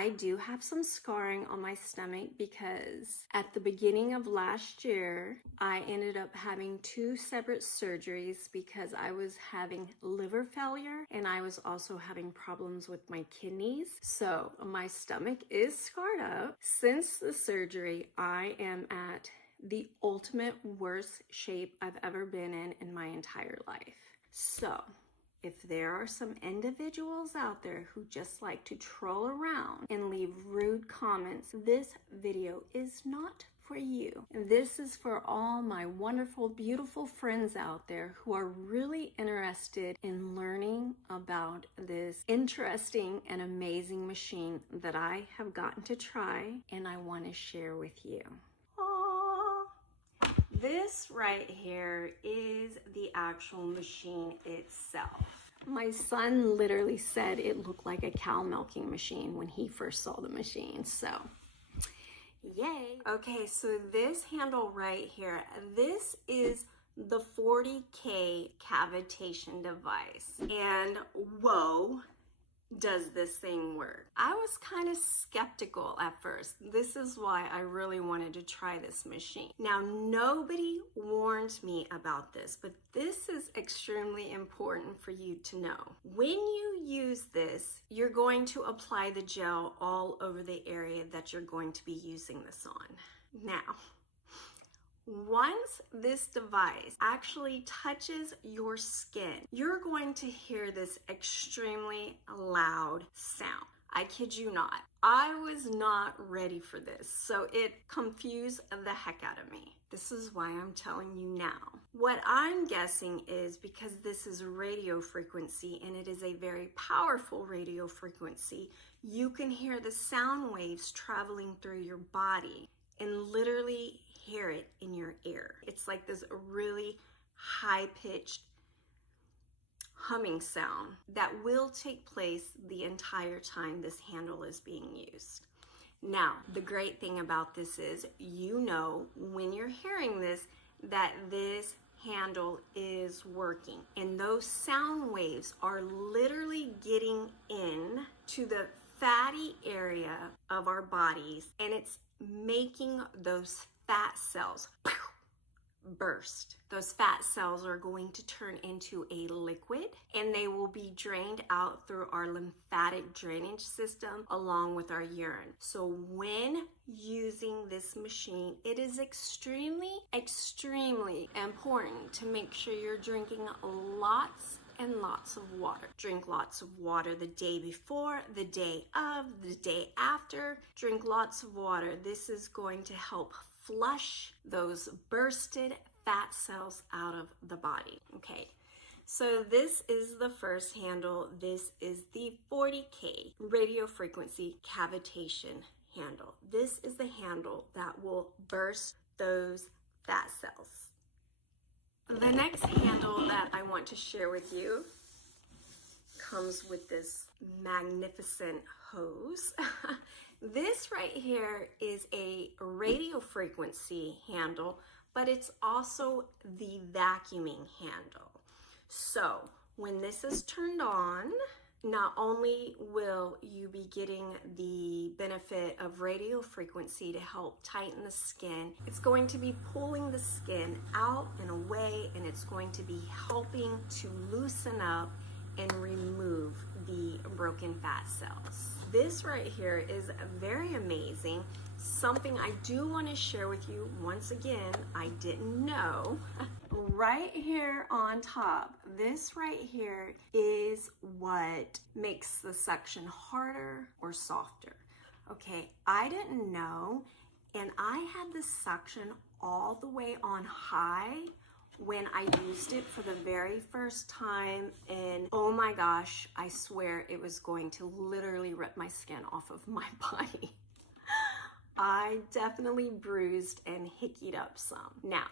I do have some scarring on my stomach because at the beginning of last year, I ended up having 2 separate surgeries because I was having liver failure and I was also having problems with my kidneys. So my stomach is scarred up. Since the surgery, I am at the ultimate worst shape I've ever been in my entire life. So if there are some individuals out there who just like to troll around and leave rude comments, this video is not for you. This is for all my wonderful, beautiful friends out there who are really interested in learning about this interesting and amazing machine that I have gotten to try and I want to share with you. This right here is the actual machine itself. My son literally said it looked like a cow milking machine when he first saw the machine, so yay. Okay, so this handle right here, this is the 40K cavitation device. And whoa, does this thing work? I was kind of skeptical at first. This is why I really wanted to try this machine. Now, nobody warned me about this, but this is extremely important for you to know. When you use this, you're going to apply the gel all over the area that you're going to be using this on. Now, once this device actually touches your skin, you're going to hear this extremely loud sound. I kid you not. I was not ready for this, so it confused the heck out of me. This is why I'm telling you now. What I'm guessing is because this is radio frequency and it is a very powerful radio frequency, you can hear the sound waves traveling through your body and literally hear it in your ear. It's like this really high-pitched humming sound that will take place the entire time this handle is being used. Now, the great thing about this is, you know, when you're hearing this, that this handle is working. And those sound waves are literally getting in to the fatty area of our bodies, and it's making those fat cells burst. Those fat cells are going to turn into a liquid and they will be drained out through our lymphatic drainage system along with our urine. So when using this machine, it is extremely important to make sure you're drinking lots and lots of water. Drink lots of water the day before, the day of, the day after. Drink lots of water. This is going to help flush those bursted fat cells out of the body. Okay, so this is the first handle. This is the 40K radio frequency cavitation handle. This is the handle that will burst those fat cells. The next handle that I want to share with you comes with this magnificent hose. This right here is a radio frequency handle, but it's also the vacuuming handle. So when this is turned on, not only will you be getting the benefit of radio frequency to help tighten the skin, it's going to be pulling the skin out and away, and it's going to be helping to loosen up and remove the broken fat cells. This right here is very amazing. Something I do want to share with you, once again, I didn't know. Right here on top, this right here is what makes the suction harder or softer. Okay, I didn't know, and I had the suction all the way on high when I used it for the very first time, and oh my gosh, I swear it was going to literally rip my skin off of my body. I definitely bruised and hickeyd up some. Now,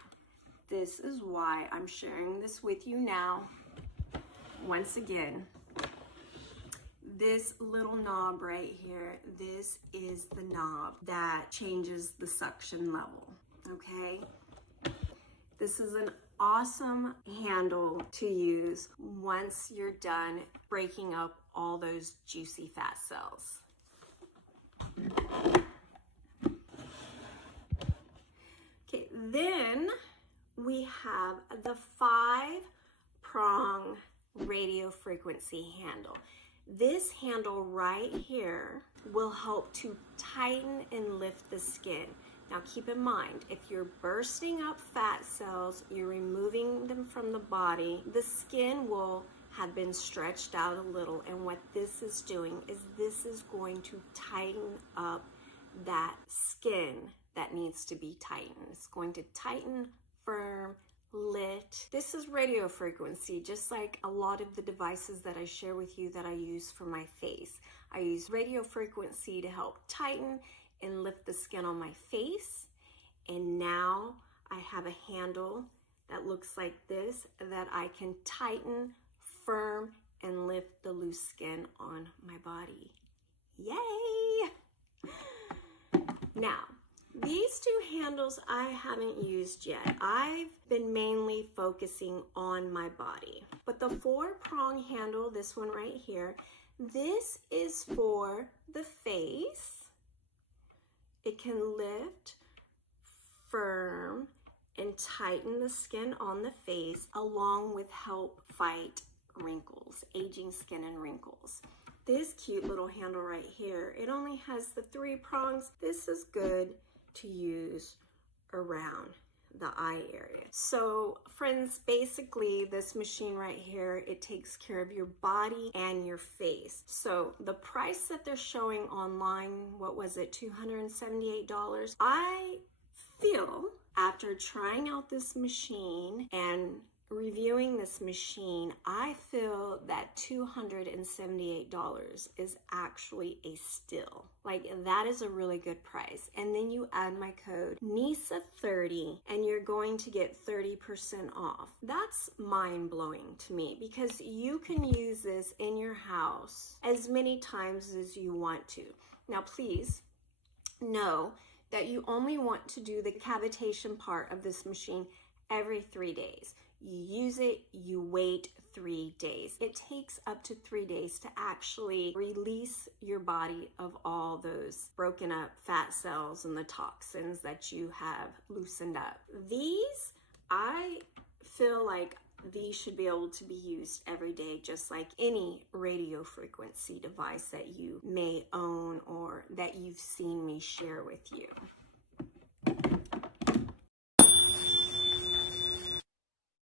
this is why I'm sharing this with you now. Once again, this little knob right here, this is the knob that changes the suction level, okay? This is an awesome handle to use once you're done breaking up all those juicy fat cells. Okay, then we have the 5-prong radio frequency handle. This handle right here will help to tighten and lift the skin. Now keep in mind, if you're bursting up fat cells, you're removing them from the body, the skin will have been stretched out a little, and what this is doing is this is going to tighten up that skin that needs to be tightened. It's going to tighten, firm, lit. This is radio frequency, just like a lot of the devices that I share with you that I use for my face. I use radio frequency to help tighten and lift the skin on my face. And now I have a handle that looks like this that I can tighten, firm, and lift the loose skin on my body. Yay! Now, these 2 handles I haven't used yet. I've been mainly focusing on my body. But the 4-prong handle, this one right here, this is for the face. It can lift, firm, and tighten the skin on the face, along with help fight wrinkles, aging skin and wrinkles. This cute little handle right here, it only has the 3 prongs. This is good to use around the eye area. So friends, basically this machine right here, it takes care of your body and your face. So the price that they're showing online, what was it, $278? I feel after trying out this machine and reviewing this machine, I feel that $278 is actually a steal. Like, that is a really good price. And then you add my code NISA30 and you're going to get 30% off. That's mind-blowing to me, because you can use this in your house as many times as you want to. Now please know that you only want to do the cavitation part of this machine every 3 days. You use it, you wait 3 days. It takes up to 3 days to actually release your body of all those broken up fat cells and the toxins that you have loosened up. These, I feel like these should be able to be used every day, just like any radio frequency device that you may own or that you've seen me share with you.